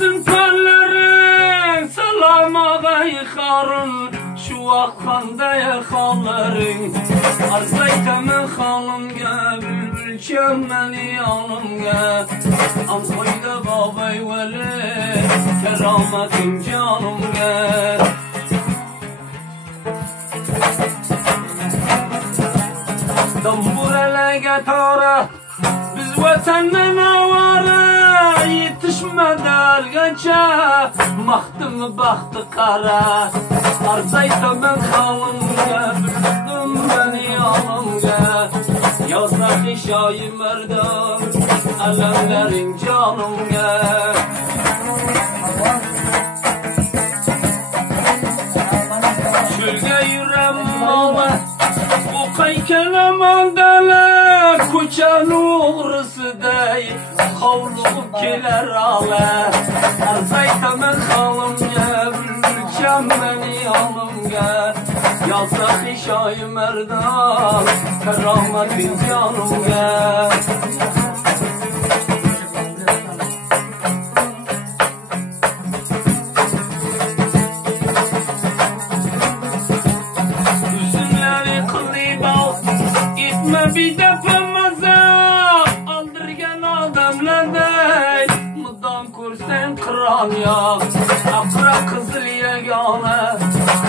olsun pallerin, selam ağay harun, şu vakanda yakalların. Arzaytamın halımga, bülbül çömmeni yanımga. Ankoyda babay veli, kerametin canımga. Damburelege tara, biz vatandan avara. Yetişmedi ergence, mahtımı bahtı kara. Arzaytamın halımga, bülbül beni yanımga. Yazaki şahi merdan, alemlerin canımga. Şölge yüreğim ağla, bu kaykenem andale. Kuçan uğrısı dey, havluğum kiler ağla. Arzaytamın halımga, bülbül beni yanımga. Yazaki şahi merdan, kerametin canımga. Üzümleri kılıbal, gitme bir defa maza. Aldırgen adamlar dey, mıdam kursen kıran ya. Akra kızıl yegane,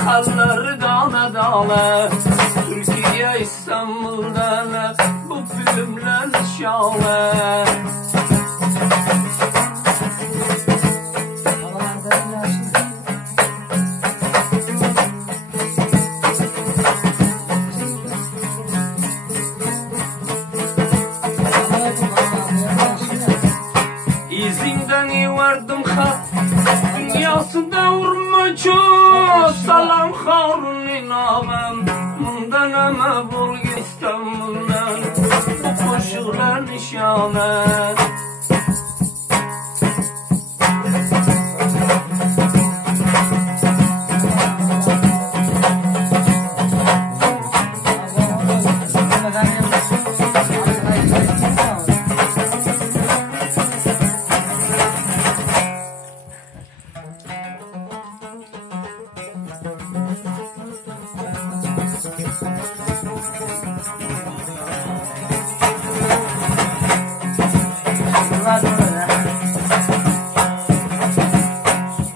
halları dana dana. Türkiye İstanbul'dan, bu filmler şahane. İzinden vardım hat, dünyasında vurmucu. Salam Harun ağam, bundan ama bul İstanbul'dan. Bu koşullar nişane.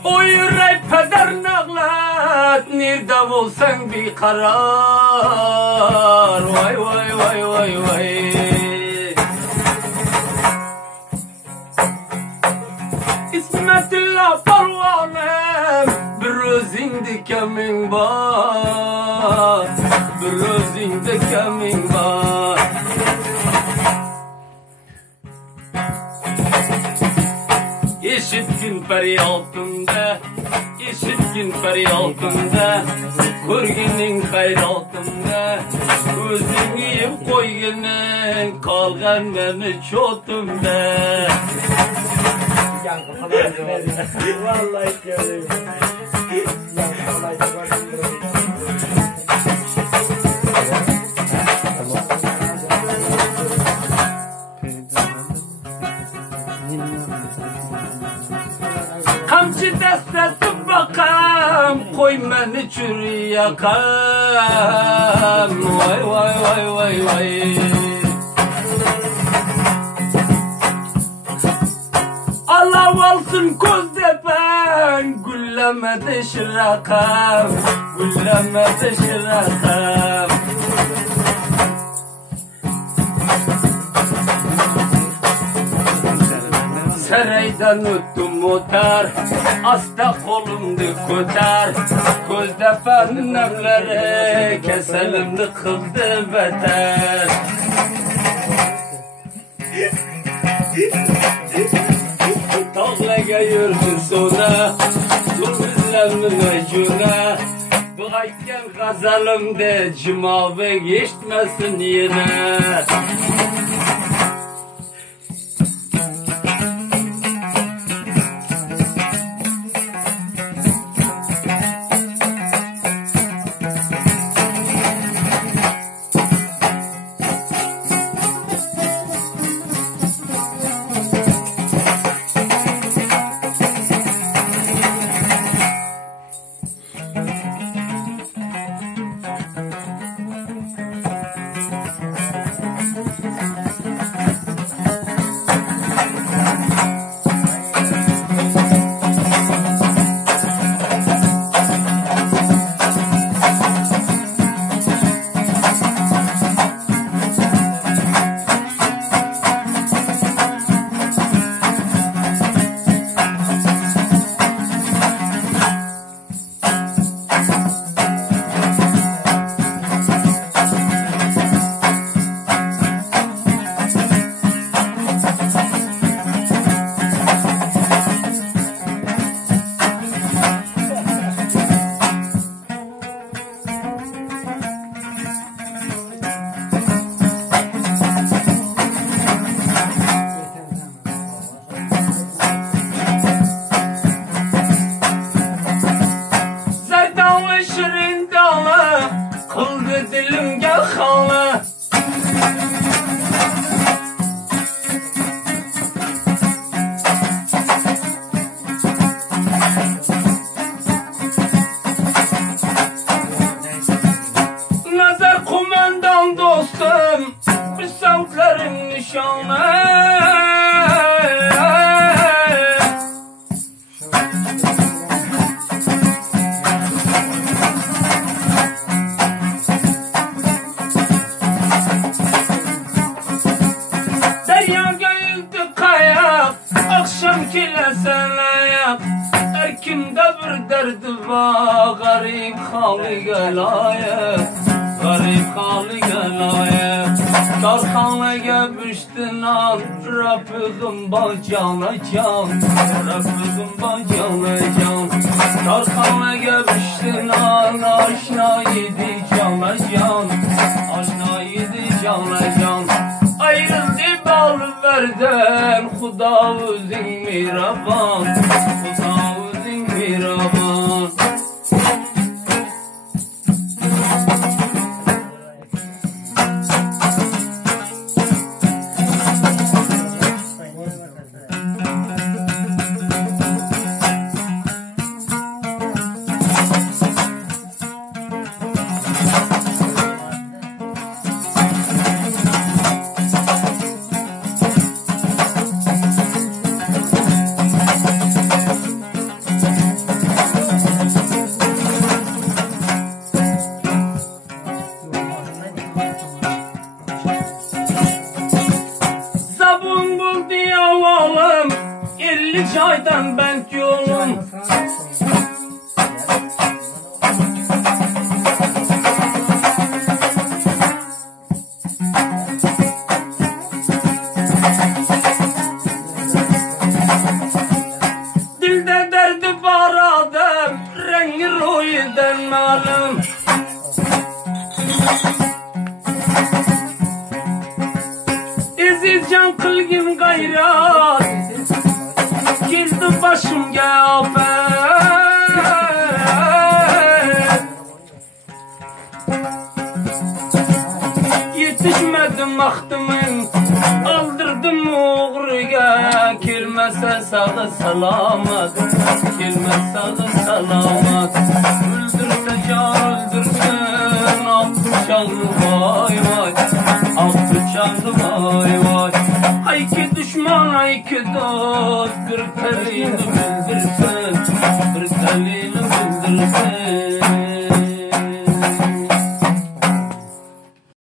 O yürek peder nağlat, nerede olsan bir karar. Vay vay vay vay vay. İsmetullah parvanem, bir özünde kemin var. Bir özünde kemin var. İşitkin feryatımda, işitkin feryatımda. Körgünün hayratımda, özün yiyip koygunun, kalgan beni çotumda. Vallahi görüyorum. Kamçı destesi bakam, koy beni çürü yakam. Vay vay vay vay vay. Allah olsun gözdepen, güllemedi şirakam, güllemedi şirakam. Saraydan öttüm otar, asta kolumdu kotar. Gözdepen nefleri, keselimdi kıldı beter. Tağlaga yürüdün sonra, dur bizlemin acına. Bu ayken gazalımda cimave geçmesin yine. kıldı dilimge halı. Nazar kumandan dostum, bir savtların nişanı. Akşam kilesen ayak, her kimde bir derdi var. Garip halı gelayek, garip halı gelayek. Darkanla gebiştin al, Rabbim bacana can, Rabbim bacana can. Darkanla gebiştin al, aşna yedi cana can, aşna yedi cana can. Ayrıldı bal verden, Xuda özün miraban, Xuda özün miraban. Sabun buldu yavalım, 50 çaydan bent yolum. Dilde derdi var adam, rengi ruhiden malum. Can kılgın gayrat, girdi başım gafet. Yetişmedim vaktimin, aldırdım uğruya. Kirmese sağı selamet, kirmese sağı selamet. Öldürse can öldürsün, al bıçağını vay vay, al bıçağını vay vay. Ay ki düşman, ay ki dost, bir terini